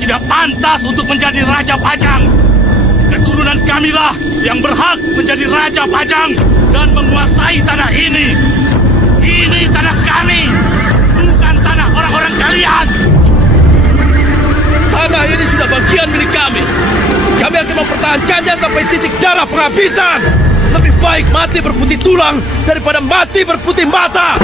tidak pantas untuk menjadi Raja Pajang. Keturunan kamilah yang berhak menjadi Raja Pajang dan menguasai tanah ini. Ini tanah kami, bukan tanah orang-orang kalian. Tanah ini sudah bagian milik kami. Kami akan mempertahankannya sampai titik darah penghabisan. Lebih baik mati berputih tulang daripada mati berputih mata.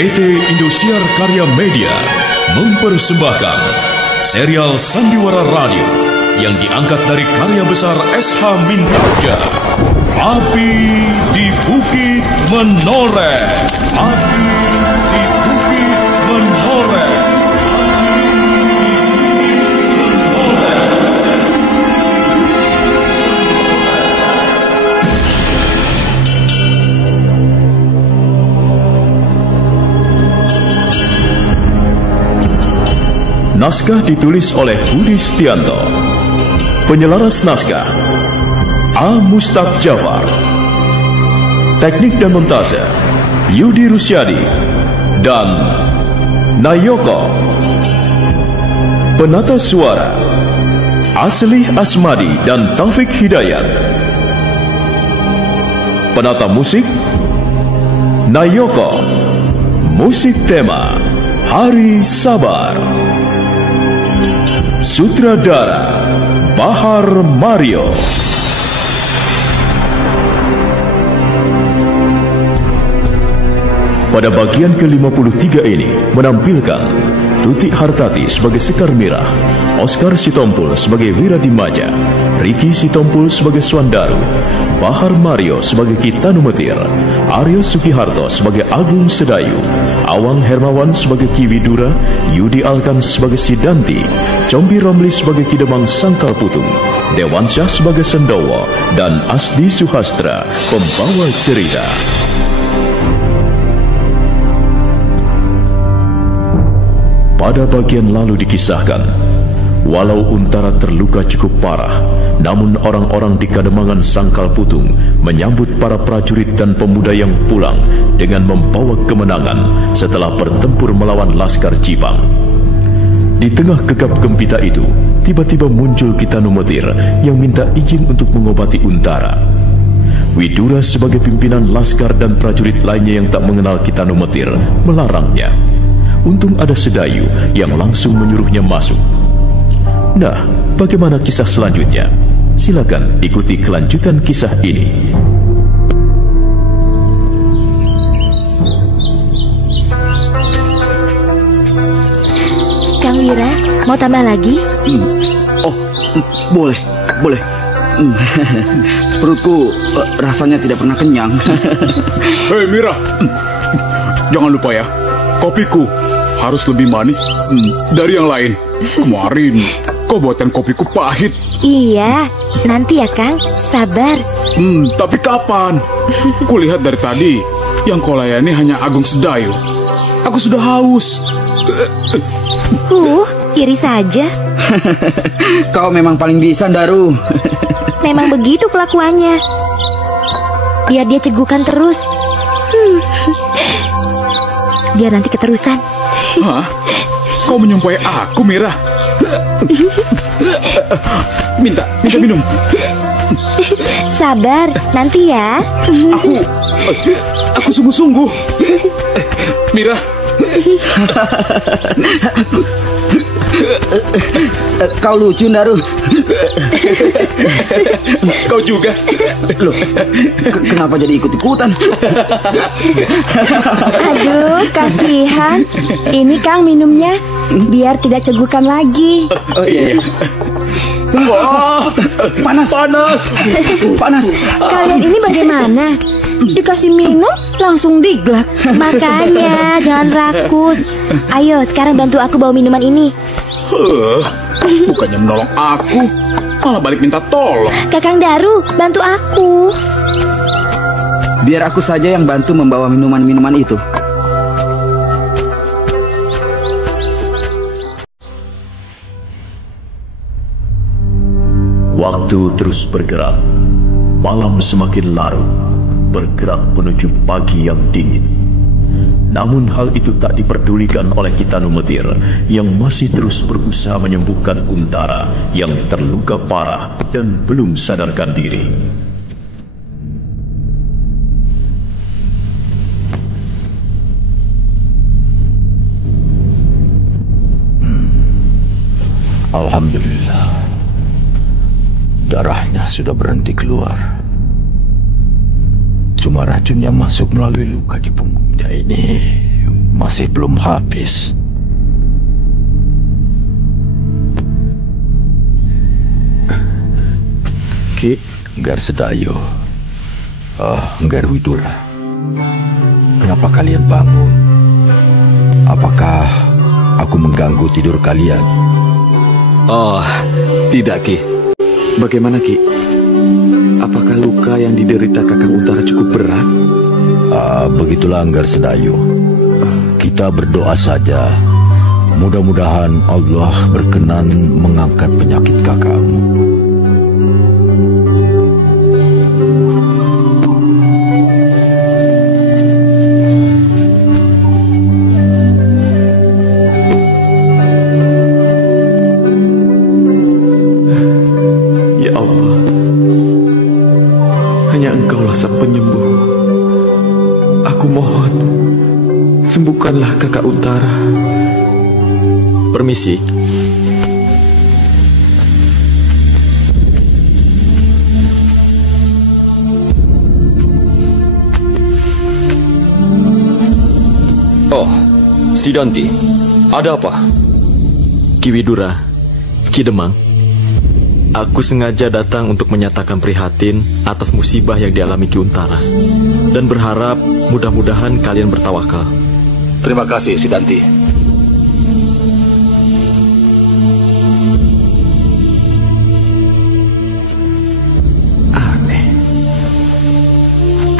PT Indosiar Karya Media mempersembahkan serial Sandiwara Radio yang diangkat dari karya besar S.H. Mintarja, Api di Bukit Menoreh. Api di Bukit Menoreh. Naskah ditulis oleh Budi Setianto. Penyelaras naskah A. Mustaq Jafar. Teknik dan montase Yudi Rusyadi dan Nayoko. Penata suara Aslih Asmadi dan Taufik Hidayat. Penata musik Nayoko. Musik tema Hari Sabar. Sutradara Bahar Mario. Pada bagian ke-53 ini menampilkan Tutik Hartati sebagai Sekar Mirah, Oscar Sitompul sebagai Wiradimaja, Riki Sitompul sebagai Swandaru, Bahar Mario sebagai Kitanumetir, Aryo Sukiharto sebagai Agung Sedayu, Awang Hermawan sebagai Ki Widura, Yudi Alkan sebagai Sidanti, Combi Romli sebagai Kidemang Sangkal Putung, Dewansyah sebagai Sendowo, dan Asdi Suhastra pembawa cerita. Pada bagian lalu dikisahkan, walau Untara terluka cukup parah, namun orang-orang di Kademangan Sangkal Putung menyambut para prajurit dan pemuda yang pulang dengan membawa kemenangan setelah bertempur melawan Laskar Jipang. Di tengah gegap gempita itu, tiba-tiba muncul Kitanumetir yang minta izin untuk mengobati Untara. Widura sebagai pimpinan laskar dan prajurit lainnya yang tak mengenal Kitanumetir melarangnya. Untung ada Sedayu yang langsung menyuruhnya masuk. Nah, bagaimana kisah selanjutnya? Silakan ikuti kelanjutan kisah ini. Kang Wira, mau tambah lagi? Oh, boleh. Perutku rasanya tidak pernah kenyang. Hei Mira, jangan lupa ya, kopiku harus lebih manis dari yang lain. Kemarin kau buatkan kopiku pahit. Iya, nanti ya Kang, sabar. Tapi kapan? Kulihat dari tadi yang kau layani hanya Agung Sedayu. Aku sudah haus. Iri saja. Kau memang paling bisa, Daru. Memang begitu kelakuannya. Biar dia cegukan terus. Biar nanti keterusan. Hah? Kau menyumpahi aku, Mira? Minta minum. Sabar, nanti ya. Aku sungguh-sungguh. Mira. Kau lucu, Daru. Kau juga. Loh, kenapa jadi ikut-ikutan? Aduh, kasihan. Ini Kang minumnya, biar tidak cegukan lagi. Oh iya. Wah, panas. Kalian ini bagaimana? Dikasih minum langsung diglak. Makanya jangan rakus. Ayo sekarang bantu aku bawa minuman ini. Bukannya menolong aku, malah balik minta tolong. Kakang Daru, bantu aku. Biar aku saja yang bantu membawa minuman-minuman itu. Waktu terus bergerak. Malam semakin larut, bergerak menuju pagi yang dingin. Namun hal itu tak diperdulikan oleh Kitanu Metir yang masih terus berusaha menyembuhkan Untara yang terluka parah dan belum sadarkan diri. Alhamdulillah, darahnya sudah berhenti keluar. Cuma racun yang masuk melalui luka di punggungnya ini masih belum habis. Ki Garsedayo, Nggar Widura, kenapa kalian bangun? Apakah aku mengganggu tidur kalian? Oh, tidak, Ki. Bagaimana, Ki? Apakah luka yang diderita Kakang Untara cukup berat? Begitulah Nggar Sedayu. Kita berdoa saja. Mudah-mudahan Allah berkenan mengangkat penyakit kakakmu. Sembuhkanlah Kakak Untara. Permisi. Oh, Sidanti, ada apa? Ki Widura, Ki Demang, aku sengaja datang untuk menyatakan prihatin atas musibah yang dialami Ki Untara dan berharap mudah-mudahan kalian bertawakal. Terima kasih, Sidanti. Aneh.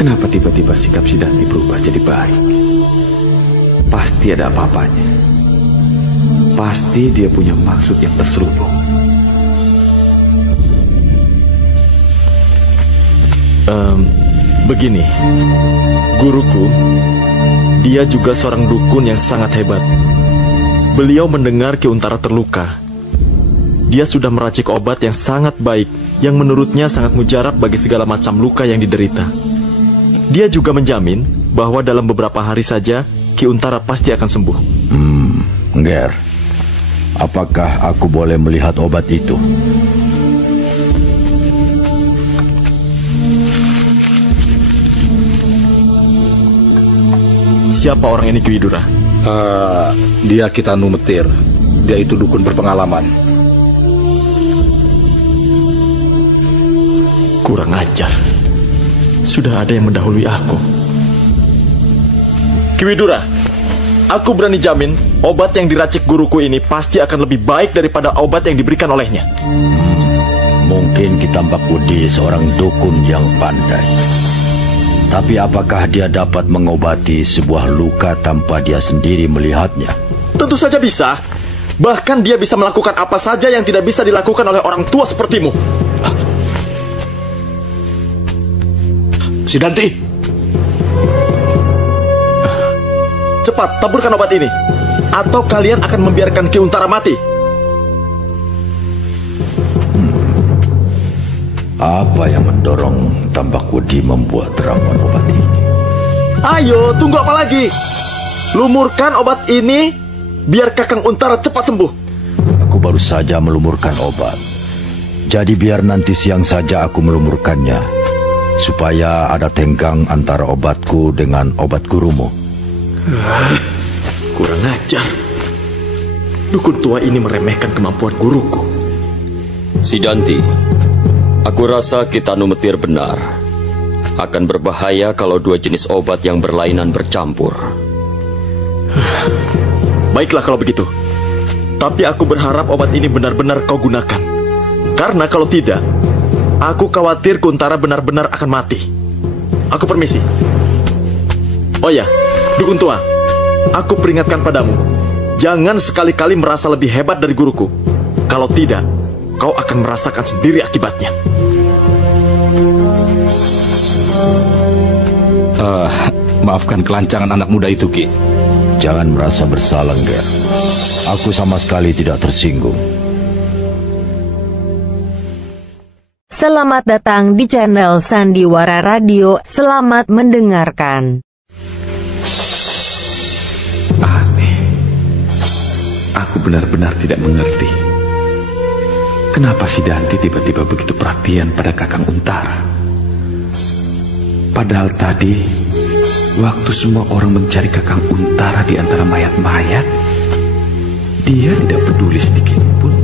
Kenapa tiba-tiba sikap Sidanti berubah jadi baik? Pasti ada apa-apanya. Pasti dia punya maksud yang terselubung. Begini, guruku, dia juga seorang dukun yang sangat hebat. Beliau mendengar Ki Untara terluka. Dia sudah meracik obat yang sangat baik, yang menurutnya sangat mujarab bagi segala macam luka yang diderita. Dia juga menjamin bahwa dalam beberapa hari saja Ki Untara pasti akan sembuh. Ngger, apakah aku boleh melihat obat itu? Siapa orang ini, Ki Widura? Dia Kitanu Metir. Dia itu dukun berpengalaman. Kurang ajar. Sudah ada yang mendahului aku. Ki Widura, aku berani jamin obat yang diracik guruku ini pasti akan lebih baik daripada obat yang diberikan olehnya. Mungkin Kitambak Budi seorang dukun yang pandai. Tapi apakah dia dapat mengobati sebuah luka tanpa dia sendiri melihatnya? Tentu saja bisa. Bahkan dia bisa melakukan apa saja yang tidak bisa dilakukan oleh orang tua sepertimu. Sidanti, cepat taburkan obat ini, atau kalian akan membiarkan Ki Untara mati. Apa yang mendorong Tambak Wudi membuat ramuan obat ini? Ayo, tunggu apa lagi? Lumurkan obat ini biar Kakang Untara cepat sembuh. Aku baru saja melumurkan obat. Jadi biar nanti siang saja aku melumurkannya, supaya ada tenggang antara obatku dengan obat gurumu. Kurang ajar. Dukun tua ini meremehkan kemampuan guruku. Sidanti, aku rasa kita Numetir benar. Akan berbahaya kalau dua jenis obat yang berlainan bercampur. Baiklah kalau begitu. Tapi aku berharap obat ini benar-benar kau gunakan. Karena kalau tidak, aku khawatir Kuntara benar-benar akan mati. Aku permisi. Oh ya, Dukun tua, aku peringatkan padamu, jangan sekali-kali merasa lebih hebat dari guruku. Kalau tidak, kau akan merasakan sendiri akibatnya. Maafkan kelancangan anak muda itu, Ki. Jangan merasa bersalah, Ger. Aku sama sekali tidak tersinggung. Selamat datang di channel Sandiwara Radio. Selamat mendengarkan. Aneh. Aku benar-benar tidak mengerti. Kenapa si Danti tiba-tiba begitu perhatian pada Kakang Untara? Padahal tadi, waktu semua orang mencari Kakang Untara di antara mayat-mayat, dia tidak peduli sedikit pun.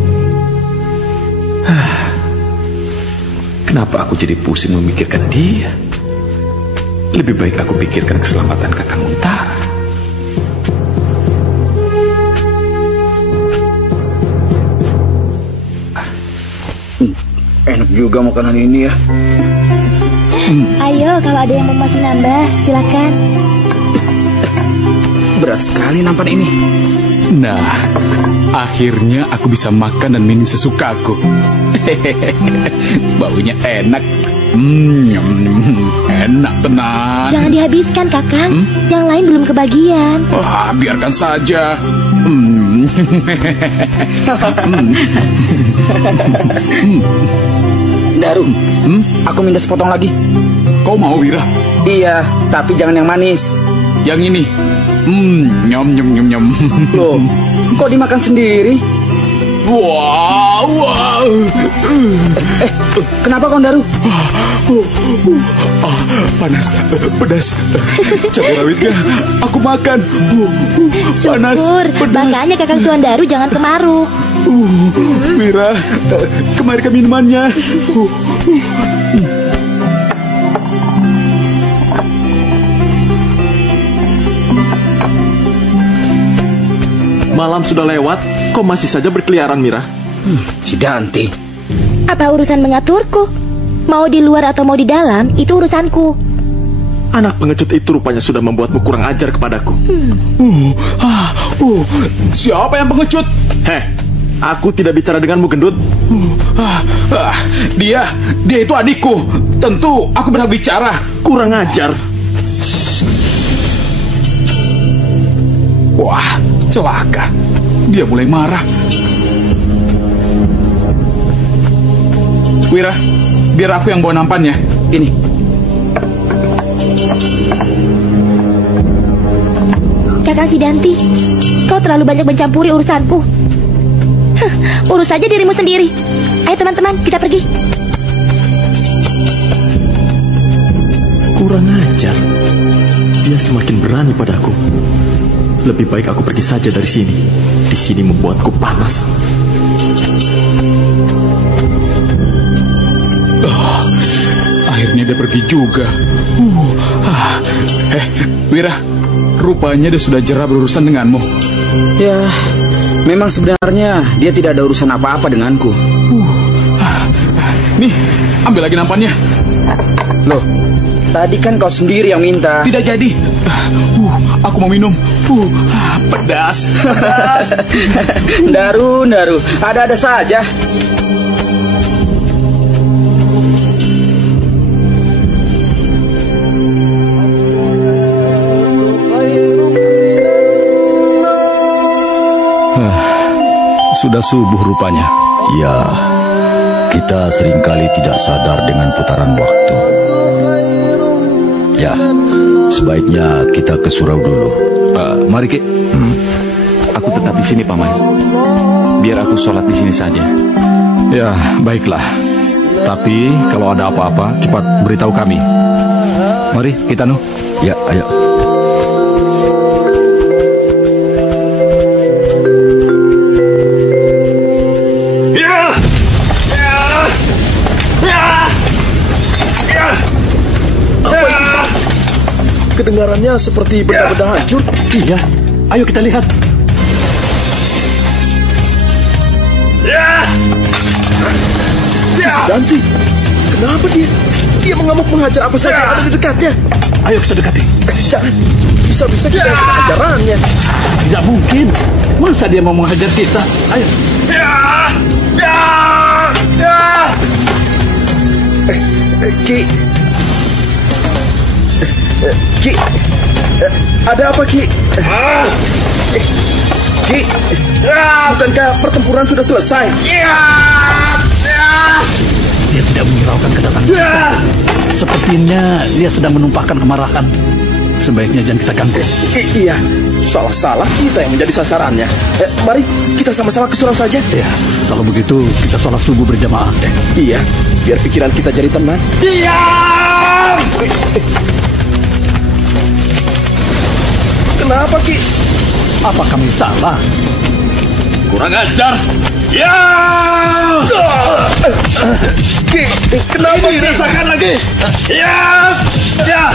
Kenapa aku jadi pusing memikirkan dia? Lebih baik aku pikirkan keselamatan Kakang Untara. Enak juga makanan ini ya. Ayo, kalau ada yang mau masih nambah, silakan. Berat sekali nampan ini. Nah, akhirnya aku bisa makan dan minum sesukaku. Baunya enak. Enak tenang. Jangan dihabiskan, Kakang. Yang lain belum kebagian. Wah, biarkan saja. Daru, aku minta sepotong lagi. Kau mau, Wira? Iya, tapi jangan yang manis. Yang ini. Nyom nyom nyom nyom. Loh, kok dimakan sendiri? Wow. Kenapa Kang Daru? Panas, pedas. Cabai rawitnya aku makan. Panas, Syukur, pedas. makanya Kakang Tuan Daru jangan kemaruh. Wira, kemarikan minumannya. Malam sudah lewat, kok masih saja berkeliaran, Mira? Si Danti. Apa urusan mengaturku? Mau di luar atau mau di dalam, itu urusanku. Anak pengecut itu rupanya sudah membuatmu kurang ajar kepadaku. Siapa yang pengecut? Aku tidak bicara denganmu, gendut. Dia itu adikku. Tentu aku berhak bicara. Kurang ajar. Wah, celaka. Dia mulai marah. Wira, biar aku yang bawa nampannya. Ini. Kakang Sidanti, kau terlalu banyak mencampuri urusanku. Urus saja dirimu sendiri. Ayo teman-teman, kita pergi. Kurang ajar. Dia semakin berani padaku. Lebih baik aku pergi saja dari sini. Di sini membuatku panas. Akhirnya dia pergi juga. Wira, rupanya dia sudah jerah berurusan denganmu. Ya, memang sebenarnya dia tidak ada urusan apa-apa denganku. Nih, ambil lagi nampannya. Loh, tadi kan kau sendiri yang minta. Tidak jadi. Aku mau minum. Pedas. Daru, ada-ada saja. Sudah subuh rupanya. Ya, Kita seringkali tidak sadar dengan putaran waktu. Ya, sebaiknya kita ke surau dulu. Mari Ki. Aku tetap di sini, Paman. Biar aku sholat di sini saja. Ya, baiklah. Tapi kalau ada apa-apa, cepat beritahu kami. Mari, kita Nuh. Ya, ayo. Kedengarannya seperti benda-benda hancur. Iya, ayo kita lihat. Si Danti, kenapa dia? Dia mengamuk menghajar apa saja yang ada di dekatnya. Ayo kita dekati. Jangan, bisa-bisa kita kena hajarannya. Tidak mungkin. Masa dia mau menghajar kita? Ayo. Ki, Ki, ada apa Ki? Ki, bukankah pertempuran sudah selesai? Dia tidak menghiraukan kedatangan kita. Sepertinya dia sedang menumpahkan kemarahan. Sebaiknya jangan kita ganggu. Iya, salah-salah kita yang menjadi sasarannya. Mari kita sama-sama ke surau saja. Ya, kalau begitu kita sholat subuh berjamaah. Iya, biar pikiran kita jadi tenang. Diam! Kenapa Ki? Apa kami salah? Kurang ajar. Ya! Ki, kenapa Ki? Rasakan lagi. Ya! Ya!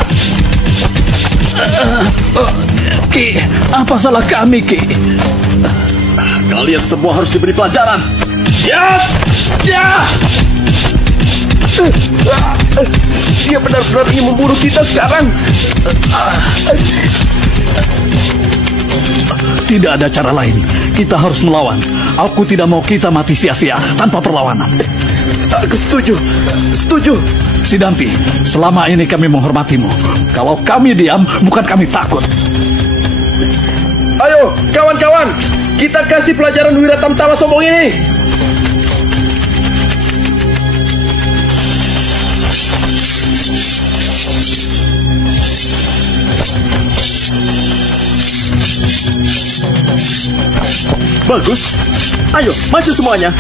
Ki, apa salah kami, Ki? Kalian semua harus diberi pelajaran. Ya! Ya! Dia benar-benar ingin membunuh kita sekarang. Tidak ada cara lain. Kita harus melawan. Aku tidak mau kita mati sia-sia tanpa perlawanan. Aku setuju. Setuju. Sidanti, selama ini kami menghormatimu. Kalau kami diam, bukan kami takut. Ayo, kawan-kawan. Kita kasih pelajaran Wiratamtama sombong ini. Bagus. Ayo, maju semuanya.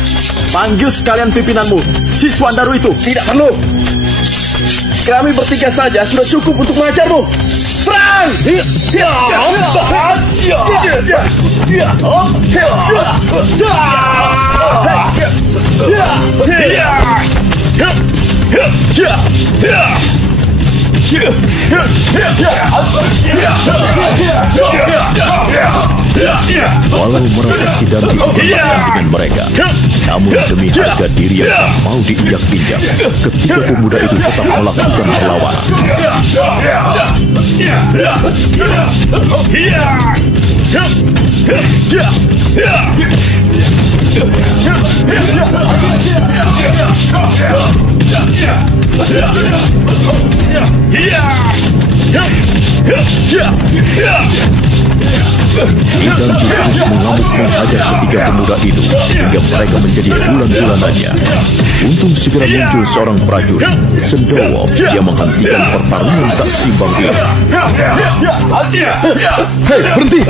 Panggil sekalian pimpinanmu, si Swandaru itu. Tidak perlu. Kami bertiga saja sudah cukup untuk mengajarmu. Serang! Walau merasa Sidanti bermain dengan mereka, namun demi harga diri yang tak mau diinjak-injak, ketiga pemuda itu tetap melakukan perlawanan. Sidanti terus mengamuk menghajar ketiga pemuda itu hingga mereka menjadi bulan-bulanannya. Untung segera muncul seorang prajurit, Sendowo, yang menghentikan pertarungan tak seimbang ini. Hei, berhenti!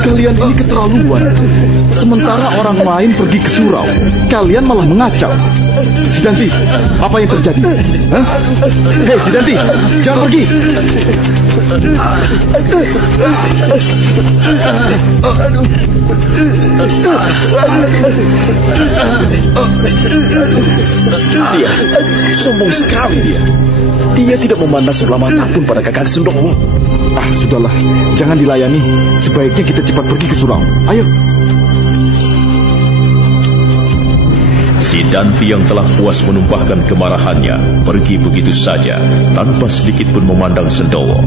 Kalian ini keterlaluan. Sementara orang lain pergi ke surau, kalian malah mengacau. Sidanti, apa yang terjadi? Hah? Hei Sidanti, jangan pergi. Dia sombong sekali dia. Dia tidak memandang sebelah mata pun pada Kakang Sendowo. Ah, sudahlah, jangan dilayani. Sebaiknya kita cepat pergi ke surau. Ayo. Sidanti yang telah puas menumpahkan kemarahannya pergi begitu saja tanpa sedikit pun memandang Sendowo.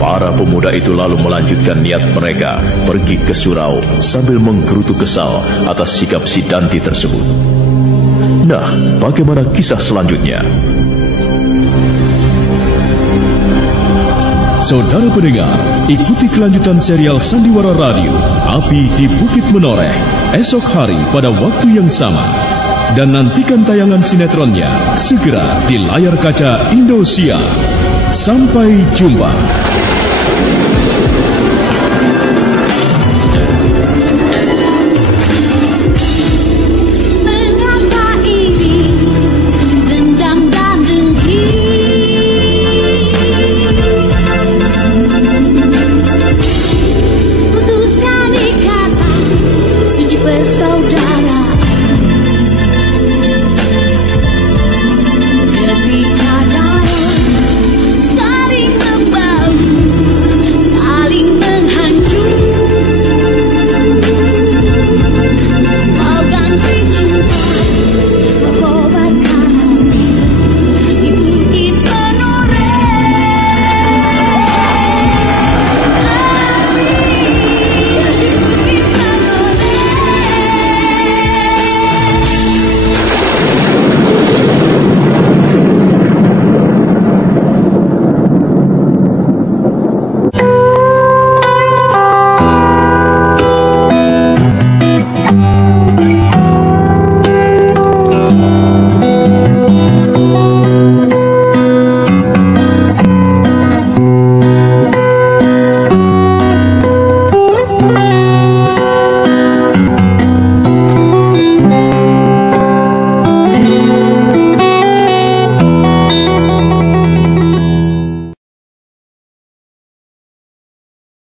Para pemuda itu lalu melanjutkan niat mereka pergi ke surau sambil menggerutu kesal atas sikap Sidanti tersebut. Nah, bagaimana kisah selanjutnya? Saudara pendengar, ikuti kelanjutan serial Sandiwara Radio Api di Bukit Menoreh esok hari pada waktu yang sama. Dan nantikan tayangan sinetronnya segera di layar kaca Indosiar. Sampai jumpa.